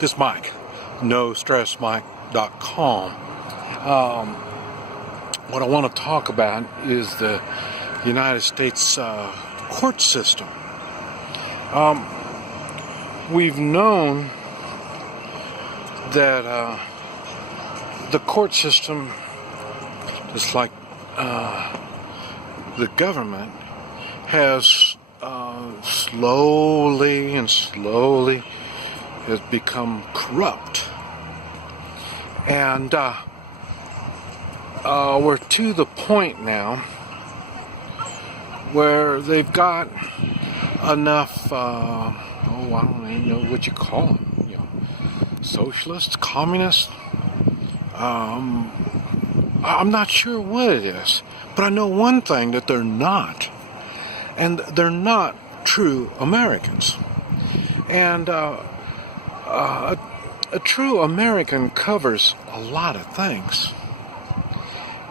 This Mike, NoStressMike.com. What I want to talk about is the United States court system. We've known that the court system, just like the government, has slowly has become corrupt. And we're to the point now where they've got enough, I don't even know what you call them, socialists, communists. I'm not sure what it is, but I know one thing that they're not, and they're not true Americans. And a true American covers a lot of things,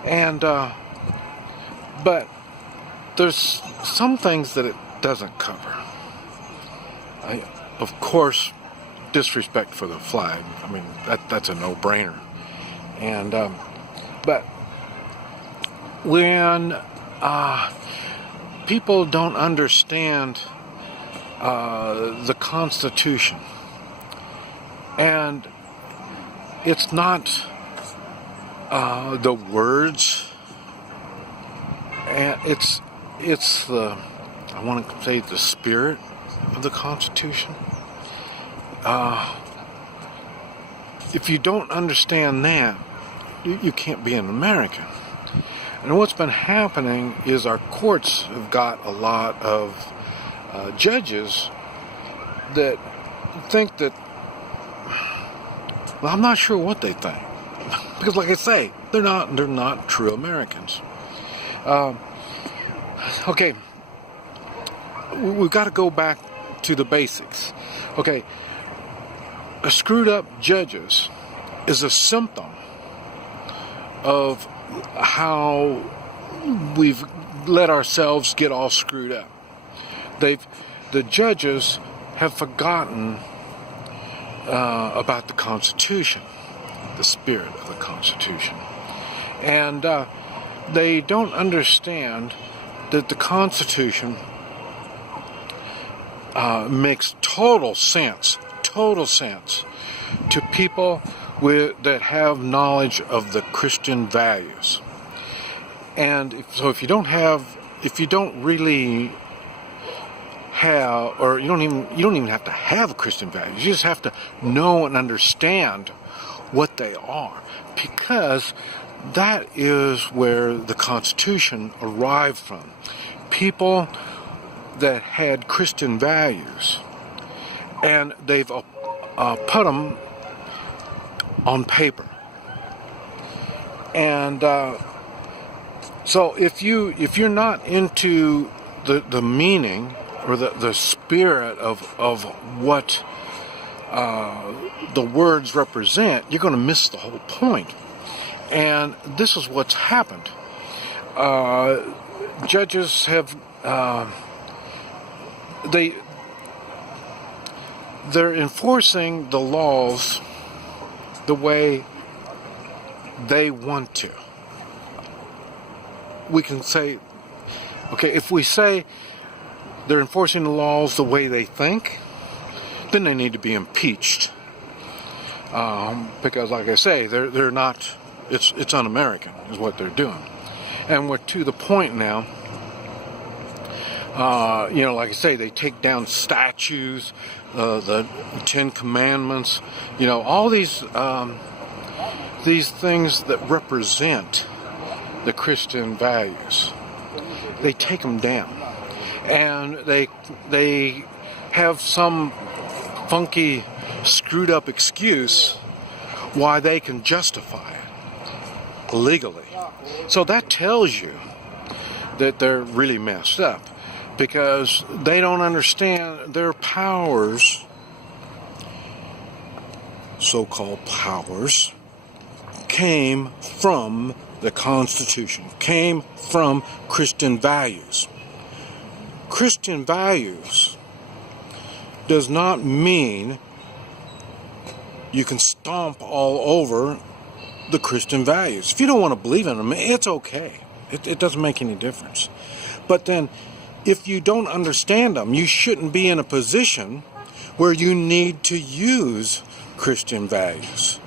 and but there's some things that it doesn't cover. Of course, disrespect for the flag. I mean, that's a no-brainer. And but when people don't understand the Constitution, and it's not the words, and it's the, I want to say, the spirit of the Constitution. If you don't understand that, you can't be an American. And what's been happening is our courts have got a lot of judges that think that, well, I'm not sure what they think, because, like I say, they're not true Americans. Okay, we've got to go back to the basics. Okay, a screwed up judges is a symptom of how we've let ourselves get all screwed up. The judges have forgotten about the Constitution, the spirit of the Constitution, and they don't understand that the Constitution makes total sense to people that have knowledge of the Christian values. And so if you don't really have, or you don't even have to have Christian values, you just have to know and understand what they are, because that is where the Constitution arrived from. People that had Christian values, and they've put them on paper. And so if you're not into the meaning or the spirit of what the words represent, you're going to miss the whole point. And this is what's happened. Judges have they're enforcing the laws the way they want to. We can say, okay, if we say they're enforcing the laws the way they think, then they need to be impeached. Because, like I say, they're not. It's un-American is what they're doing, and we're to the point now. Like I say, they take down statues, the Ten Commandments, all these things that represent the Christian values. They take them down, and they have some funky, screwed up excuse why they can justify it legally. So that tells you that they're really messed up, because they don't understand their powers, so-called powers, came from the Constitution, came from Christian values. Christian values does not mean you can stomp all over the Christian values. If you don't want to believe in them, it's okay. It doesn't make any difference. But then, if you don't understand them, you shouldn't be in a position where you need to use Christian values.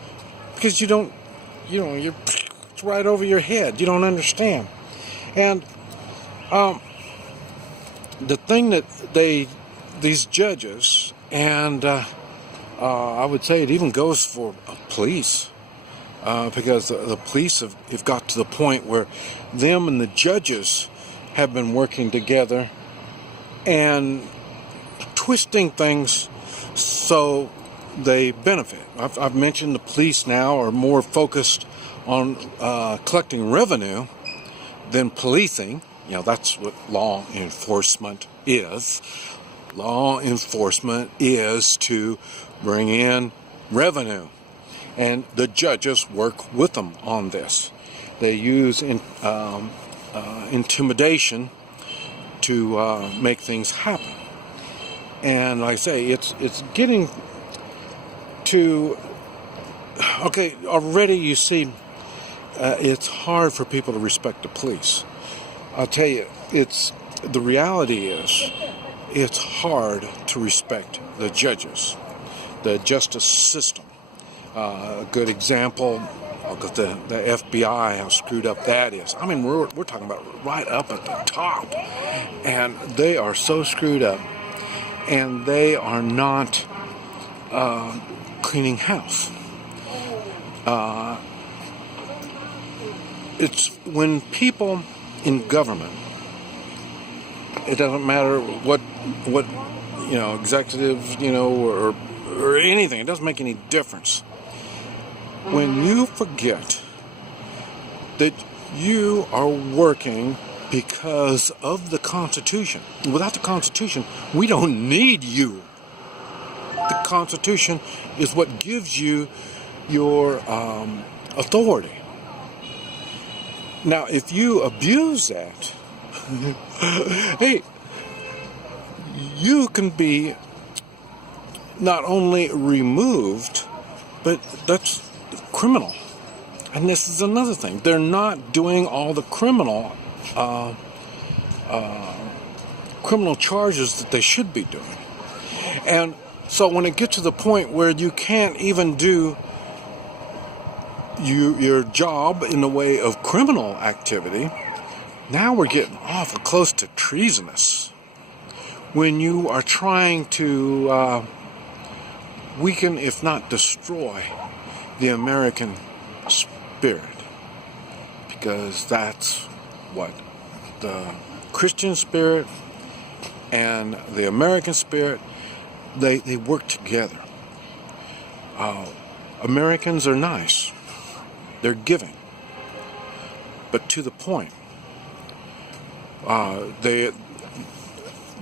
Because it's right over your head. You don't understand. And the thing that these judges, and I would say it even goes for police, because the police have got to the point where them and the judges have been working together and twisting things so they benefit. I've mentioned the police now are more focused on collecting revenue than policing. That's what law enforcement is. Law enforcement is to bring in revenue. And the judges work with them on this. They use intimidation to make things happen. And like I say, it's getting to... Okay, already you see it's hard for people to respect the police. I'll tell you, the reality is it's hard to respect the judges, the justice system. A good example of the FBI, how screwed up that is. I mean, we're talking about right up at the top, and they are so screwed up, and they are not cleaning house. It's when people in government, it doesn't matter what executives, or anything, it doesn't make any difference. When you forget that you are working because of the Constitution. Without the Constitution, we don't need you. The Constitution is what gives you your authority. Now, if you abuse that, hey, you can be not only removed, but that's criminal. And this is another thing. They're not doing all the criminal charges that they should be doing. And so when it gets to the point where you can't even do your job in the way of criminal activity, now we're getting awful close to treasonous. When you are trying to weaken, if not destroy, the American spirit. Because that's what the Christian spirit and the American spirit, they work together. Americans are nice. They're giving. But to the point.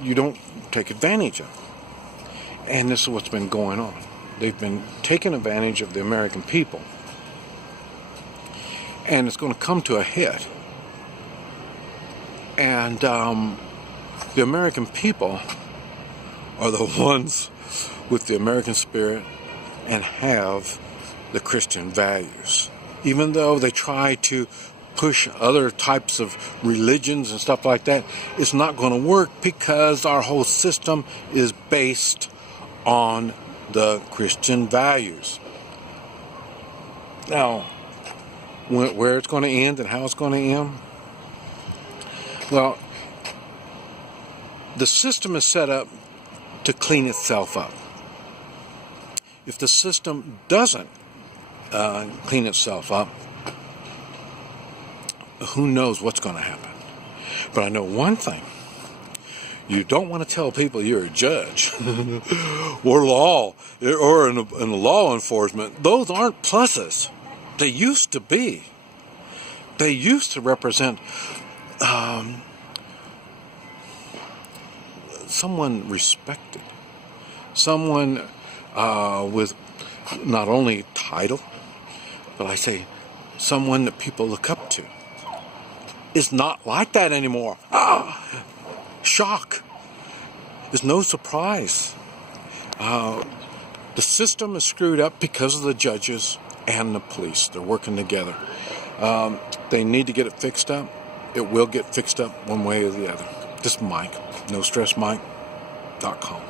You don't take advantage of it. And this is what's been going on. They've been taking advantage of the American people. And it's going to come to a head. And the American people are the ones with the American spirit and have the Christian values. Even though they try to push other types of religions and stuff like that, it's not going to work because our whole system is based on the Christian values. Now, where it's going to end and how it's going to end? Well, the system is set up to clean itself up. If the system doesn't clean itself up, who knows what's going to happen. But I know one thing. You don't want to tell people you're a judge or law or in the law enforcement. Those aren't pluses. They used to be. They used to represent someone respected, someone with not only title, but I say someone that people look up to. It's not like that anymore. Shock. There's no surprise. The system is screwed up because of the judges and the police. They're working together. They need to get it fixed up. It will get fixed up one way or the other. This is Mike, NoStressMike.com.